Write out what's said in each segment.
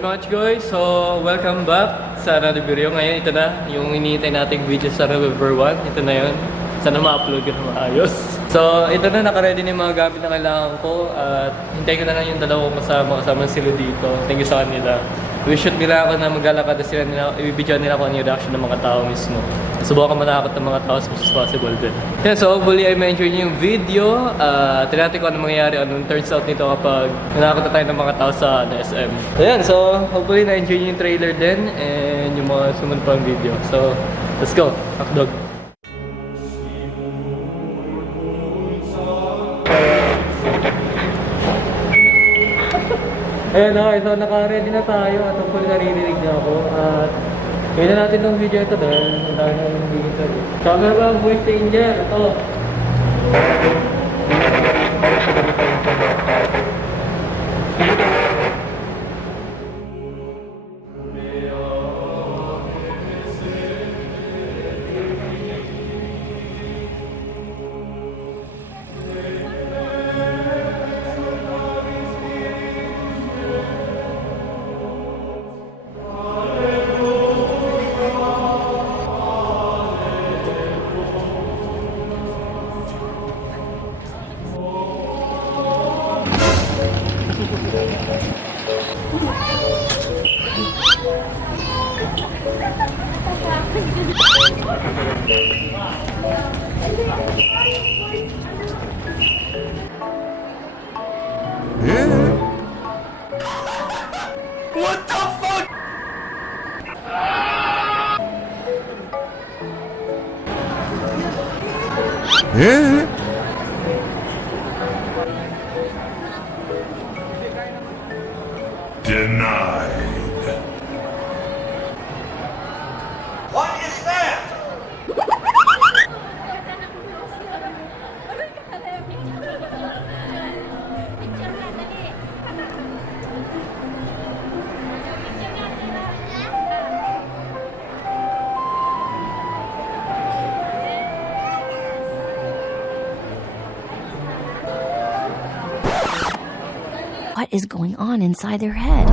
very much guys. So, welcome back sa another video. Ngayon, ito na yung hinihintay nating video sa November 1. Ito na yun. Sana ma-upload ko na maayos. So, ito na, naka-ready na yung mga gamit na kailangan ko. At hintay ko na lang yung dalawang kasama sila dito. Thank you sa kanila. I-shoot nila ako na maglalakad na sila nila. I-video nila ako ang reaction ng mga tao mismo. Subukan manakot ng mga tao as much as possible din. Yeah, so hopefully ay ma-enjoy niyo yung video. Tinatin ko ano mangyayari, anong turns out nito kapag nanakot na tayo ng mga tao sa SM. So yan, so hopefully na-enjoy niyo yung trailer din and yung mga sumunod pang video. So, let's go, Hakdog. Ayan okay, so naka-ready na tayo at hopefully naririnig niyo ako at gawin na natin itong video ito dahil ang dami na yung video ito. Camera ba ang voice changer? Ito. What the fuck? Denied. What is that? What is going on inside their head?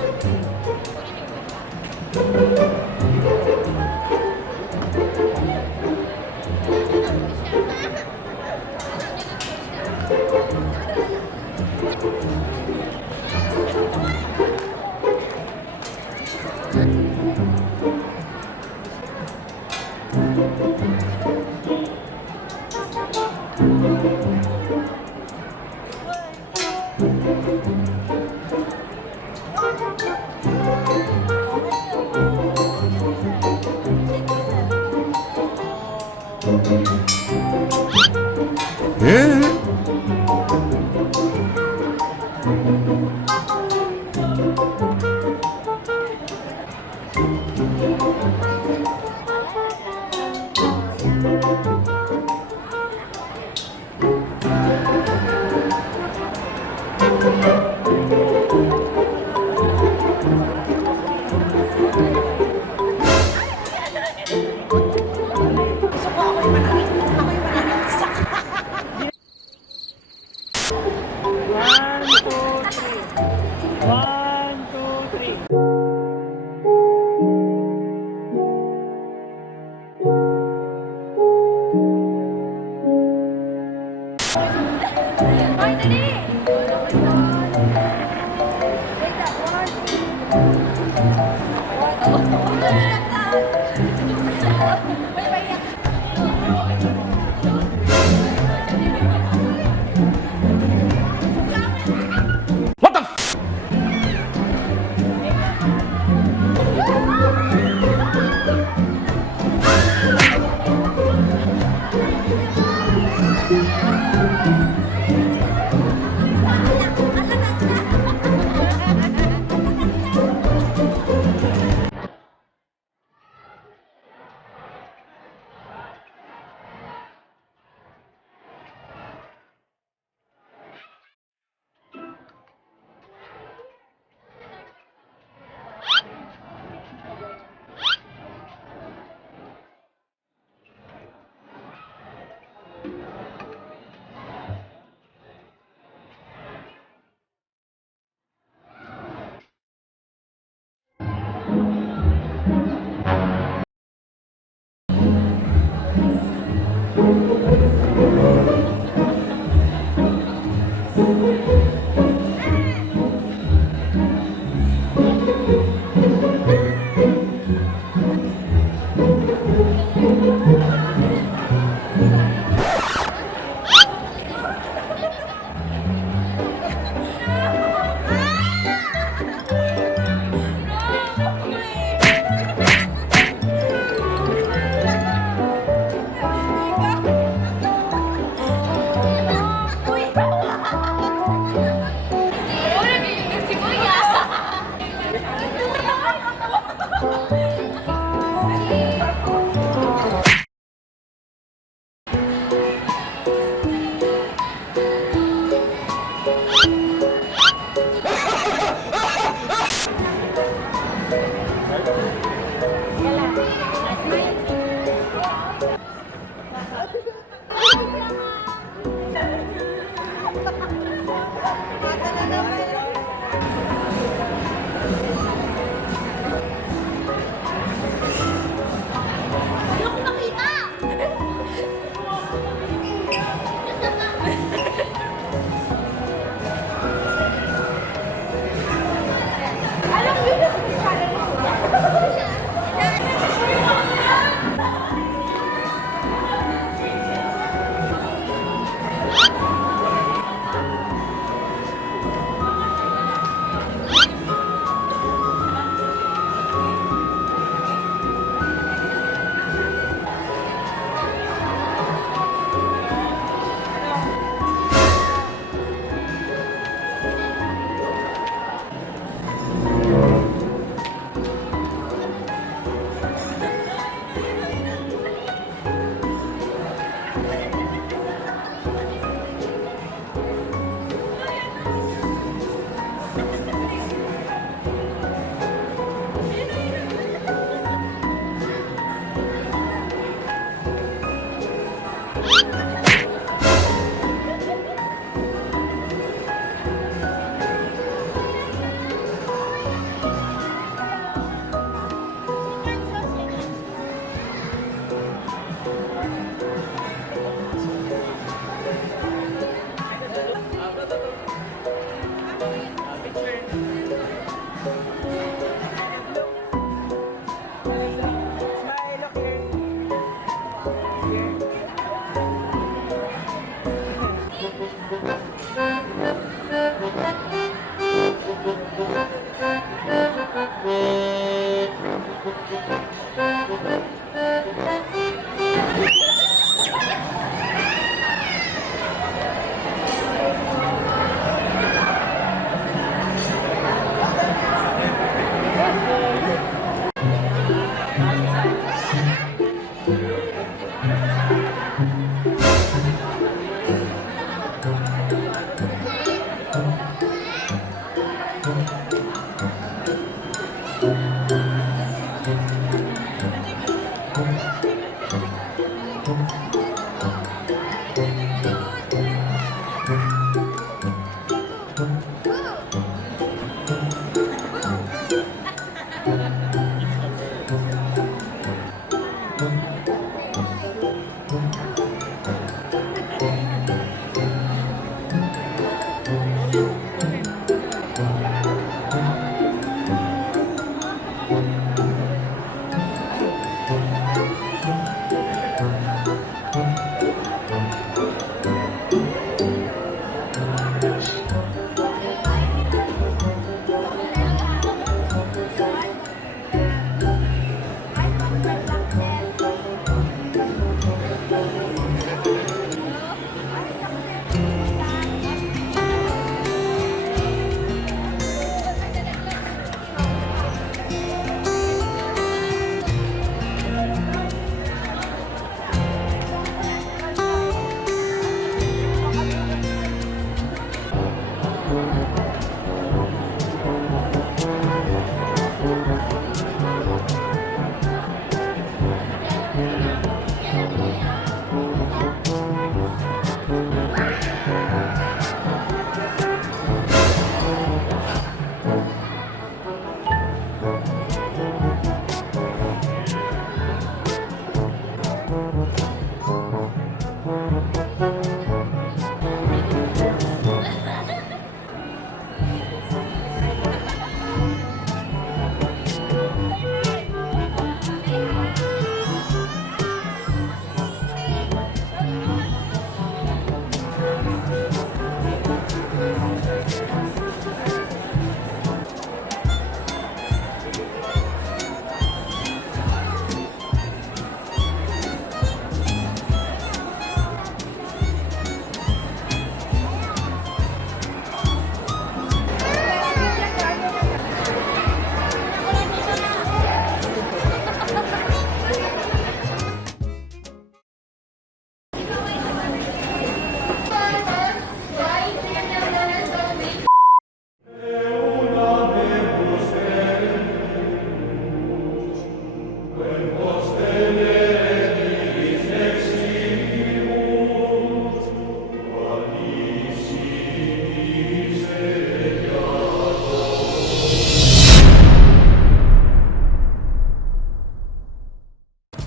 Ikaw?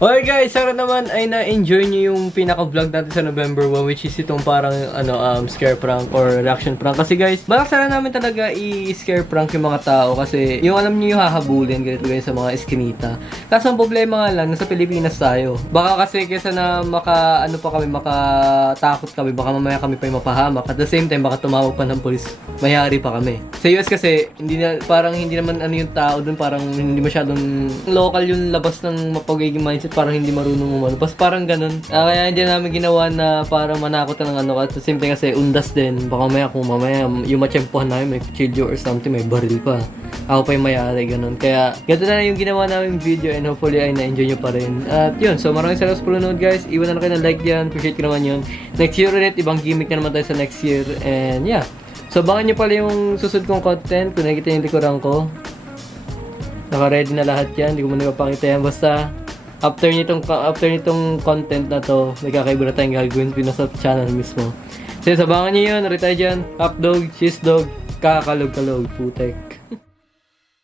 Okay guys, sana naman ay na-enjoy nyo yung pinaka-vlog natin sa November 1, which is itong parang scare prank or reaction prank. Kasi guys, balak sana namin talaga i-scare prank yung mga tao kasi yung alam nyo yung hahabulin ganito guys sa mga eskinita. Kaso ang problema nga lang, nasa Pilipinas tayo. Baka kasi kesa na makatakot kami, baka mamaya kami pa yung mapahamak. At the same time, baka tumawag pa ng polis, mayari pa kami. Sa US kasi, hindi naman yung tao dun, parang hindi masyadong local yung labas ng mapagiging mindset, parang hindi marunong umano. Parang ganun. Kaya hindi namin ginawa na parang manakot ng at the same time kasi undas din. Baka mamaya yung matsyempohan namin, may kutsilyo or something, may baril pa. Ako pa yung may-ari, ganun. Kaya ganito na yung ginawa namin video and hopefully ay na-enjoy nyo pa rin. At yun, so maraming salamat sa panonood guys. Iwan na kayo ng like dyan. Appreciate ko naman yun. Next year ulit, ibang gimmick na naman tayo sa next year. And yeah. So abangan nyo pala yung susunod kong content. Kung nakikita yung likuran ko, naka-ready na lahat yan. Hindi ko muna ipapakita yan. Basta after nitong content na to, may kakaiba na tayong gagawin sa channel mismo. So, sabangan nyo yun. Narin tayo dyan. Updog, cheese dog, kakalog-kalog, putek.